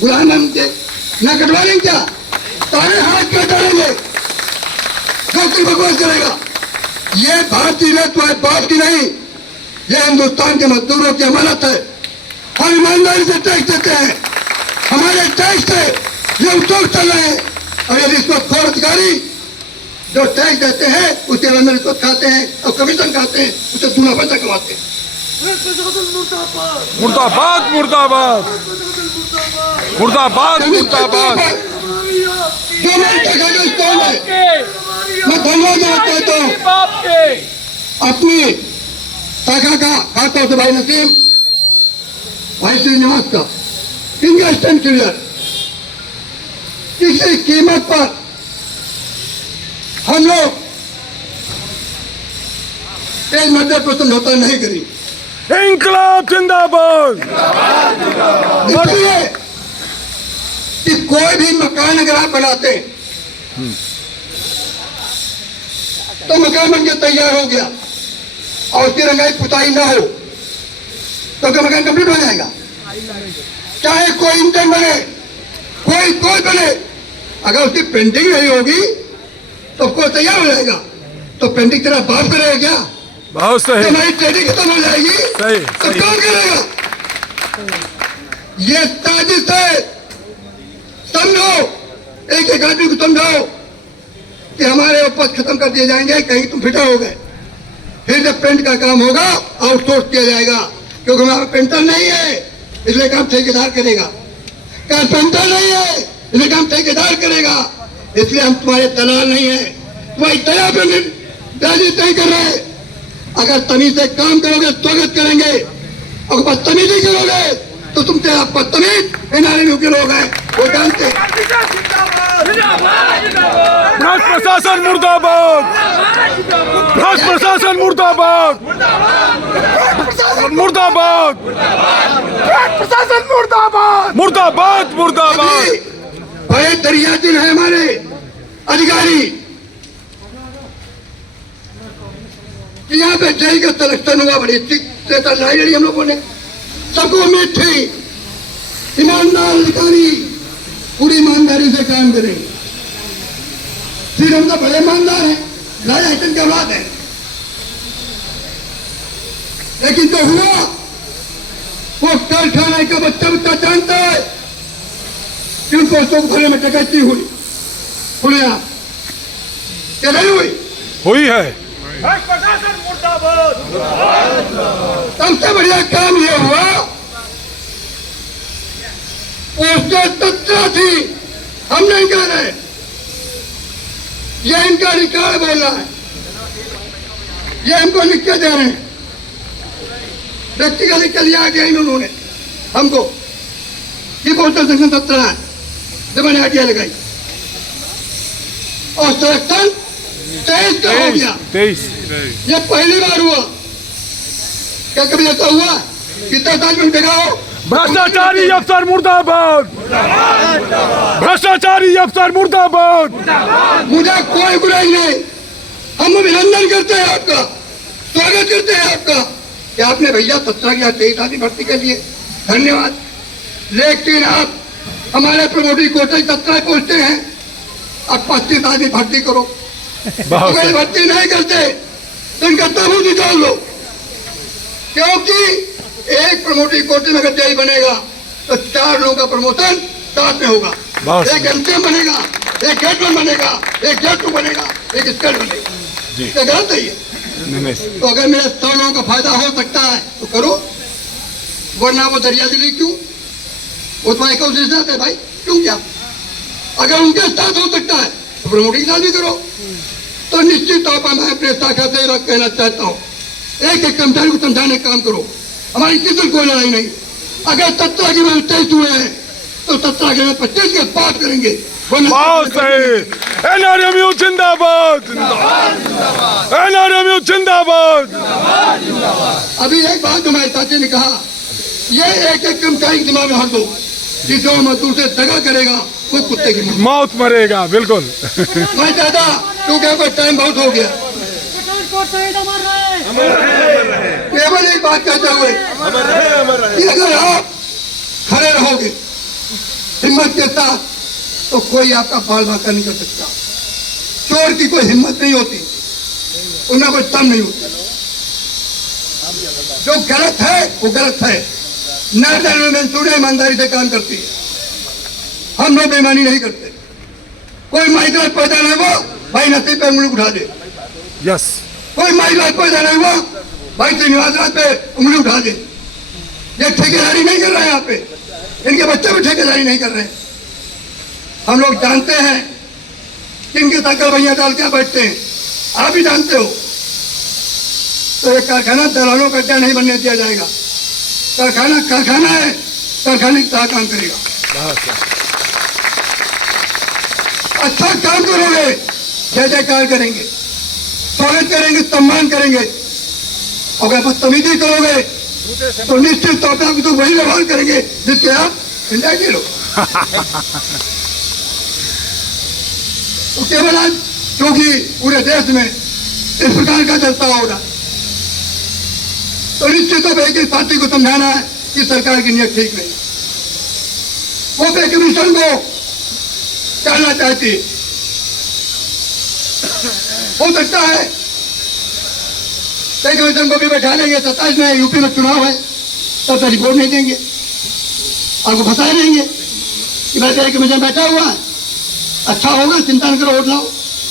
गुलाम हम न कटवा लेंगे क्या? तारे हाथ क्यों डालेंगे? जो तू बकवास करेगा। ये भारतीय ने तुम्हारे बाप की नहीं, ये हिंदुस्तान के मजदूरों की अमानत है। हम ईमानदारी से टैक्स देते हैं, हमारे टैक्स से ये उद्योग चल रहे हैं। और ये रिश्वतखोर अधिकारी जो टैक्स देते हैं उसके बाद में रिश्वत खाते हैं और कमीशन खाते हैं, उसे दूना पैसा कमाते हैं। मुर्दाबाद मुर्दाबाद मुर्दाबाद मुर्दाबाद। जो मैं धन्यवाद कहता हूँ अपनी शाखा का, खासतौर से भाई नसीम, भाई श्रीनिवास का, इनका स्टैंड क्लियर। किसी कीमत पर हम लोग एक मध्य को समझौता नहीं करेंगे। इंकलाब जिंदाबाद। देखिए कि कोई भी मकान अगर आप बनाते हैं तो मकान बनके तैयार हो गया और उसकी रंगाई पुताई ना हो तो क्या मकान कंप्लीट हो जाएगा? चाहे कोई इंजन बने, कोई बने, अगर उसकी पेंटिंग नहीं होगी तो कोई तैयार हो जाएगा। तो पेंटिंग तेरा बाप करेगा क्या? बहुत सही। हमारी ट्रेनिंग खत्म हो जाएगी सही, तो कौन करेगा? ये साजिश है। समझो, एक आदमी को समझाओ कि हमारे उपज खत्म कर दिए जाएंगे, कहीं तुम फिटा हो गए, फिर जब पेंट का काम होगा आउटसोर्स किया जाएगा, क्योंकि हमारा पेंटर नहीं है इसलिए काम ठेकेदार करेगा, कारपेंटर नहीं है इसलिए काम ठेकेदार करेगा। इसलिए हम तुम्हारे दलाल नहीं है, तुम्हारी दया पे राजनीति नहीं कर रहे। अगर तमीज से काम करोगे स्वागत करेंगे, और बदतमीजी करोगे तो तुम तेरा बदतमीज एनआरएनयू के लोग हैं, वो जानते हैं। भ्रष्ट प्रशासन मुर्दाबाद, भ्रष्ट प्रशासन मुर्दाबाद, मुर्दाबाद, प्रशासन मुर्दाबाद, मुर्दाबाद मुर्दाबाद। बड़े दरियादिल है हमारे अधिकारी, यहाँ पे जय का सिलेक्शन हुआ, बड़ी लड़ाई लड़ी हम लोगों ने, सबको उम्मीद थी ईमानदार अधिकारी पूरी ईमानदारी से काम करेंगे। फिर हम तो बड़े ईमानदार हैं, राजा हसन की औलाद है, लेकिन जो हुआ वो कारखाने का बच्चा जानता है कि उनको सुख भरे में डकैती हुई, सुनिए आप, क्या नहीं हुई है। सबसे बढ़िया काम ये हुआ, उसके तत्रा थी, हम नहीं कह रहे, ये इनका रिकॉर्ड बोल रहा है, ये हमको लिख के दे रहे हैं, व्यक्तिगत लिख के दिया गया इन्होंने हमको, ये पोस्टल सेक्शन 17 है जब मैंने आइडिया लगाई, और सिलेक्शन 23 का हो गया। 23 ये पहली बार हुआ, क्या कभी ऐसा हुआ? कितना साल में दिखाओ। भ्रष्टाचारी अफसर मुर्दाबाद, भ्रष्टाचारी अफसर मुर्दाबाद। मुझे कोई बुराई नहीं, हम अभिनंदन करते हैं आपका, स्वागत करते हैं आपका कि आपने भैया 17 या 23 आदमी भर्ती के लिए धन्यवाद। लेकिन आप हमारे प्रमोटरी कोटे 17 पहुंचते हैं, अब 25 आदमी भर्ती करो। अगर भर्ती नहीं करते तो इनका ताबूत निकाल लो, क्योंकि एक प्रमोटरी कोटे में अगर जय बनेगा तो 4 लोगों का प्रमोशन साथ में होगा। एक एमसीएम बनेगा, एक गेट 1 बनेगा, एक गेट 2 बनेगा, एक स्कर्ट बनेगा। क्या गलत है ये? तो अगर मेरे 100 लोगों का फायदा हो सकता है तो करो, वरना वो दरिया दिली क्यों? वो तुम्हारे कोशिश है भाई, क्यों क्या? अगर उनके साथ हो सकता है तो प्रमोटिंग साथ भी करो। तो निश्चित तौर पर मैं अपने शाखा से कहना चाहता हूँ, एक कर्मचारी को समझाने का काम करो, हमारी किसी कोई लड़ाई नहीं। अगर 17 के में 23 हुए हैं तो 17 के में 25 के बात करेंगे। बहुत सही। एनआरएमयू जिंदाबाद, एनआरएमयू जिंदाबाद। अभी एक बात हमारे साथी ने कहा, ये एक कर्मचारी के दिमाग में हर दो, जिसको मजदूर से दगा करेगा वो कुत्ते की मौत मरेगा। बिल्कुल मैं चाहता, क्योंकि टाइम बहुत हो गया, केवल एक बात कहते हुए कि अगर आप खड़े रहोगे हिम्मत के साथ, तो कोई आपका बाल बांका नहीं कर सकता। चोर की कोई हिम्मत नहीं होती, उनमें कोई दम नहीं होता। जो गलत है वो गलत है। नाजर मंसूर ईमानदारी से काम करती है, हम लोग बेईमानी नहीं करते। कोई माइग्रेट पैदा नहीं हुआ, भाई नसीब पे उंगली उठा दे। यस, कोई माइग्रेट पैदा नहीं हुआ, भाई श्रीनिवास राज पे उंगली उठा दे। ये ठेकेदारी नहीं कर रहे हैं यहाँ पे, इनके बच्चे भी ठेकेदारी नहीं कर रहे हैं। हम लोग जानते हैं किनके साथ भैया डाल के बैठते हैं, आप भी जानते हो। तो एक कारखाना दलालों का अड्डा नहीं बनने दिया जाएगा। कारखाना है, कारखाने की तरह काम करेगा। अच्छा काम करोगे, जय जयकार करेंगे, स्वागत करेंगे, सम्मान करेंगे। अगर बदतमीजी करोगे तो निश्चित तौर पर आपको तो वही व्यवहार करेंगे जिससे आप इंडिया के लोग। तो केवल आज क्योंकि पूरे देश में इस प्रकार का चलता हो रहा, तो निश्चित तौर पर एक पार्टी को समझाना है कि सरकार की नीयत ठीक नहीं। वो पे कमीशन को करना चाहती, हो सकता है कमीशन को भी बैठा लेंगे। 27 में यूपी में चुनाव है, तब तक रिपोर्ट नहीं देंगे, आपको फंसा देंगे कि भाई कमीशन बैठा हुआ है, अच्छा होगा, चिंता न करो, वोट लाओ,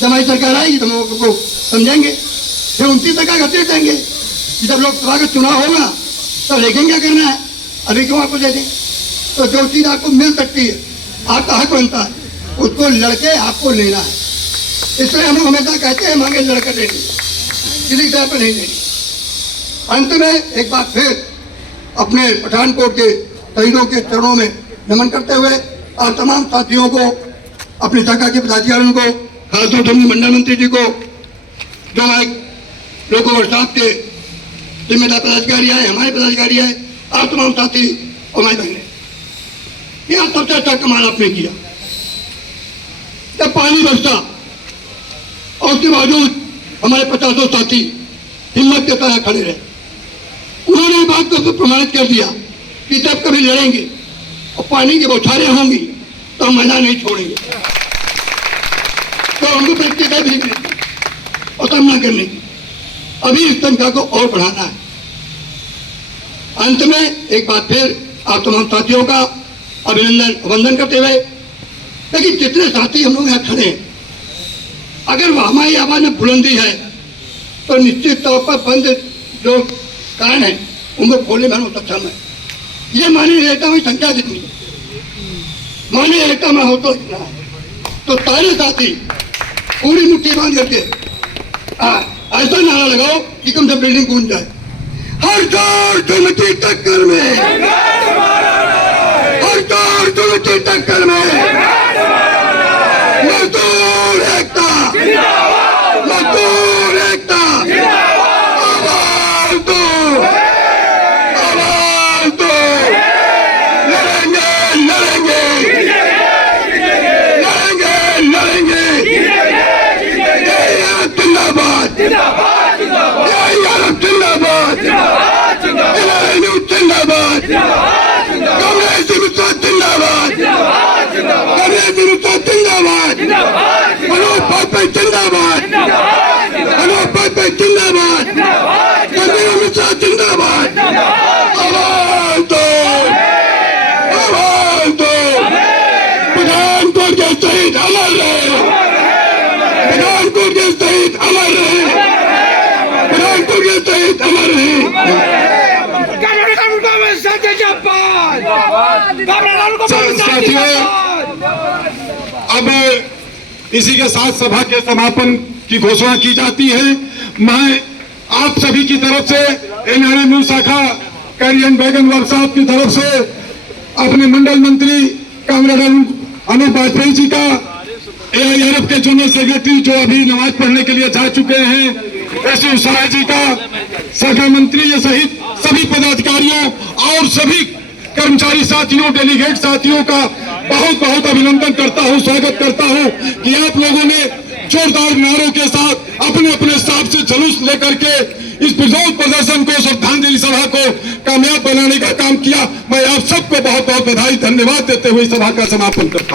जब हमारी सरकार आएगी तो हम लोगों को समझेंगे। फिर 29 तक का घसीट देंगे कि जब लोकसभा का चुनाव होगा तब देखेंगे क्या करना है, अभी क्यों आपको दे दें। तो जो चीज आपको मिल सकती है, आपका हक बनता है, उसको लड़के आपको लेना है। इसलिए हम लोग हमेशा कहते हैं मांगे लड़कर देंगे, किसी तरह पर नहीं देंगे। अंत में एक बार फिर अपने पठानकोट के शहीदों के चरणों में नमन करते हुए और तमाम साथियों को, अपनी शाखा के पदाधिकारियों को, खासतौर से मंडल मंत्री जी को, जो हमारे लोगों वर्षाप के जिम्मेदार पदाधिकारी आए, हमारे पदाधिकारी आए, और तमाम साथी और हमारी बहनें, यह सबसे अच्छा कमाल आपने किया। जब पानी बरसा और उसके बावजूद हमारे 50 साथी हिम्मत के साथ खड़े रहे। उन्होंने बात को प्रमाणित कर दिया कि जब कभी लड़ेंगे और पानी की बौछारें होंगी तो हम मैदान नहीं छोड़ेंगे। तो हमको प्रतिक्रिया भी और सामना करने की, अभी इस तनख्वाह को और बढ़ाना है। अंत में एक बार फिर आप तमाम साथियों का अभिनंदन करते हुए, लेकिन जितने साथी हम लोग यहाँ खड़े हैं, अगर वह हमारी आवाज में बुलंदी है तो निश्चित तौर पर बंद जो कान है उनको खोलने में हम सक्षम है। ये माननीय नेता में संख्या जितनी है, माननीय नेता में हो तो इतना है, तो सारे साथी पूरी मुट्ठी बांध करके ऐसा नारा लगाओ कि कम से बिल्डिंग गूंज जाए। हर जोर चुनौती टक्कर में, हर जोर चुनौती टक्कर में मजदूर एकता, मजदूर एकता, आवाज दो, आवाज दो, लड़ेंगे लड़ेंगे लड़ेंगे लड़ेंगे, जिंदाबाद जिंदाबाद, जिंदाबाद जिंदाबाद, कांग्रेस जिंदाबाद, कांग्रेस जिंदाबाद, मनोज भाजपा जिंदाबाद, मनोज भाजपा जिंदाबाद, कांग्रेस जिंदाबाद। आवाज दो, आवाज दो, पठानकोट के शहीद अमर रहे, पठानकोट के शहीद अमर रहे, पठानकोट के शहीद अमर रहे। साथियों, अब इसी के साथ सभा के समापन की घोषणा की जाती है। मैं आप सभी की तरफ से एनआरएमयू शाखा करियन बैगन वर्कशॉप की तरफ से अपने मंडल मंत्री कामरेड अनूप वाजपेयी जी का, एआईआरएफ के जनरल सेक्रेटरी जो अभी नमाज पढ़ने के लिए जा चुके हैं, एसयू शाह जी का, शाखा मंत्री सहित सभी पदाधिकारियों और सभी कर्मचारी साथियों, डेलीगेट साथियों का बहुत बहुत अभिनंदन करता हूं, स्वागत करता हूं कि आप लोगों ने जोरदार नारों के साथ अपने अपने हिसाब से जुलूस लेकर के इस विरोध प्रदर्शन को, श्रद्धांजलि सभा को कामयाब बनाने का काम किया। मैं आप सबको बहुत बहुत बधाई, धन्यवाद देते हुए सभा का समापन करता हूं।